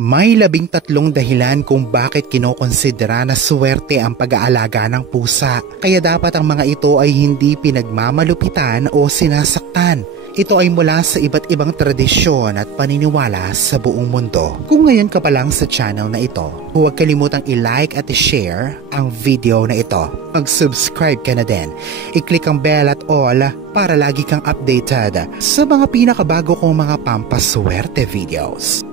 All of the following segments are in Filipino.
May 13 dahilan kung bakit kinokonsidera na swerte ang pag-aalaga ng pusa. Kaya dapat ang mga ito ay hindi pinagmamalupitan o sinasaktan. Ito ay mula sa iba't ibang tradisyon at paniniwala sa buong mundo. Kung ngayon ka pa lang sa channel na ito, huwag kalimutang i-like at i-share ang video na ito. Mag-subscribe ka na din. I-click ang bell at all para lagi kang updated sa mga pinakabago kong mga pampaswerte videos.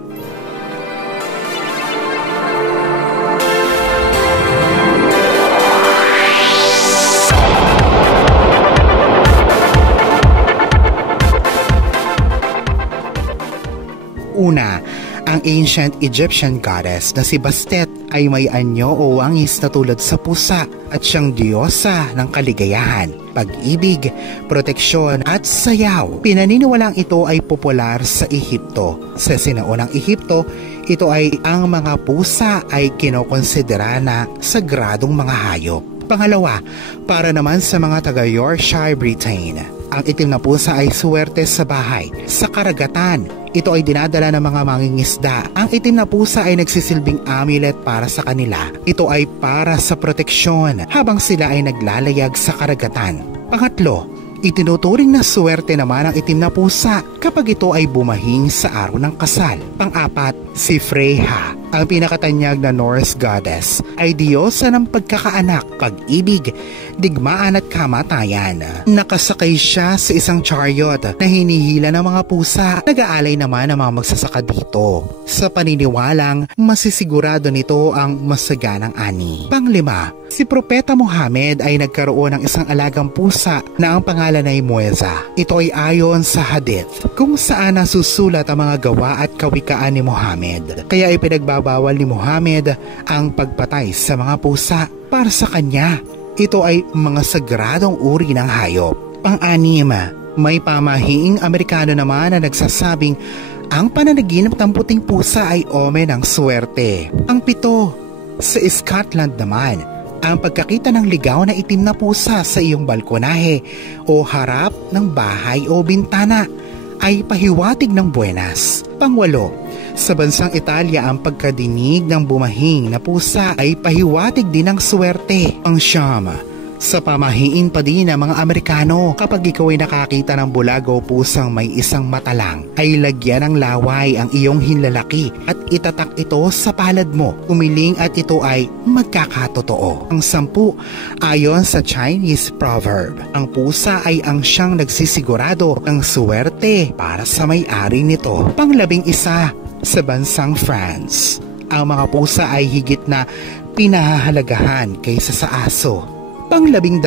Una, ang ancient Egyptian goddess na si Bastet ay may anyo o wangis na tulad sa pusa at siyang diyosa ng kaligayahan, pag-ibig, proteksyon at sayaw. Pinaniniwalang ito ay popular sa Ehipto. Sa sinaunang Ehipto, ito ay ang mga pusa ay kinokonsidera na sagradong mga hayop. Pangalawa, para naman sa mga taga Yorkshire, Britain, ang itim na pusa ay suwerte sa bahay. Sa karagatan, ito ay dinadala ng mga mangingisda. Ang itim na pusa ay nagsisilbing amulet para sa kanila. Ito ay para sa proteksyon habang sila ay naglalayag sa karagatan. Pangatlo, itinuturing na suwerte naman ang itim na pusa kapag ito ay bumahing sa araw ng kasal. Pang-apat, si Freyja, ang pinakatanyag na Norse goddess, ay diyosa ng pagkakaanak, pag-ibig, digmaan at kamatayan. Nakasakay siya sa isang chariot na hinihila ng mga pusa. Nag-aalay naman ang mga magsasaka dito. Sa paniniwalang masisigurado nito ang masaganang ani. Panglima, si Propeta Muhammad ay nagkaroon ng isang alagang pusa na ang pangalan ay Mueza. Ito ay ayon sa hadith kung saan nasusulat ang mga gawa at kawikaan ni Muhammad. Kaya ay pinagbabawal ni Muhammad ang pagpatay sa mga pusa. Para sa kanya, ito ay mga sagradong uri ng hayop. Pang-anim, may pamahiing Amerikano naman na nagsasabing ang pananaginip ng puting pusa ay omen ng swerte. Ang pito, sa Scotland naman, ang pagkakita ng ligaw na itim na pusa sa iyong balkonahe o harap ng bahay o bintana ay pahiwatig ng buenas. Pangwalo, sa bansang Italia ang pagkadinig ng bumahing na pusa ay pahiwatig din ng swerte. Ang siyam, sa pamahiin pa din ng mga Amerikano, kapag ikaw ay nakakita ng bulago o pusang may isang mata lang, ay lagyan ng laway ang iyong hinlalaki at itatak ito sa palad mo. Umiling at ito ay magkakatotoo. Ang 10, ayon sa Chinese proverb, ang pusa ay ang siyang nagsisigurado ng swerte para sa may-ari nito. Pang-11, sa bansang France, ang mga pusa ay higit na pinahahalagahan kaysa sa aso. Pang-12,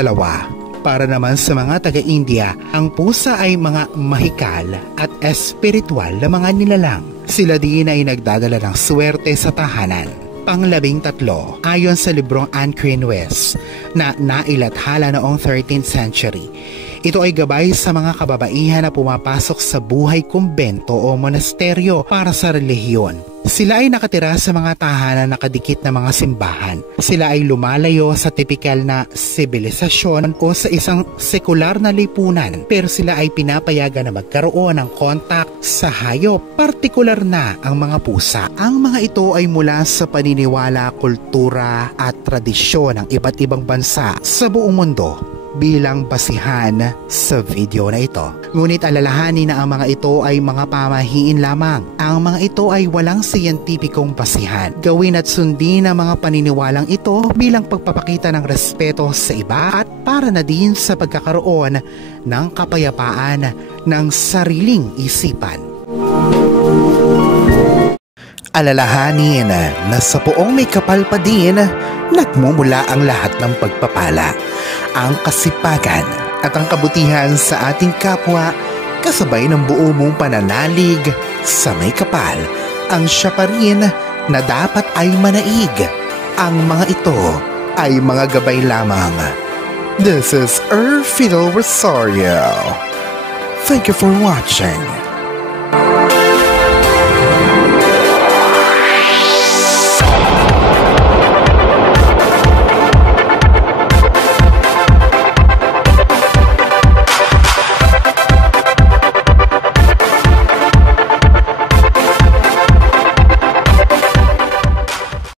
para naman sa mga taga-India, ang pusa ay mga mahikal at espiritual na mga nilalang. Sila din ay nagdadala ng swerte sa tahanan. Pang-13, ayon sa librong Anne Cranewes na nailathala noong 13th century, ito ay gabay sa mga kababaihan na pumapasok sa buhay kumbento o monasteryo para sa relihiyon. Sila ay nakatira sa mga tahanan na nakadikit na mga simbahan. Sila ay lumalayo sa tipikal na sibilisasyon o sa isang sekular na lipunan, pero sila ay pinapayagan na magkaroon ng kontak sa hayop, partikular na ang mga pusa. Ang mga ito ay mula sa paniniwala, kultura at tradisyon ng iba't ibang bansa sa buong mundo bilang basihan sa video na ito. Ngunit alalahanin na ang mga ito ay mga pamahiin lamang. Ang mga ito ay walang siyentipikong basihan. Gawin at sundin ang mga paniniwalang ito bilang pagpapakita ng respeto sa iba at para na din sa pagkakaroon ng kapayapaan ng sariling isipan. Alalahanin na sa poong may kapal pa din, nagmumula ang lahat ng pagpapala, ang kasipagan at ang kabutihan sa ating kapwa kasabay ng buo mong pananalig sa may kapal. Ang siya pa rin na dapat ay manaig. Ang mga ito ay mga gabay lamang. This is Fiddle Rosario. Thank you for watching.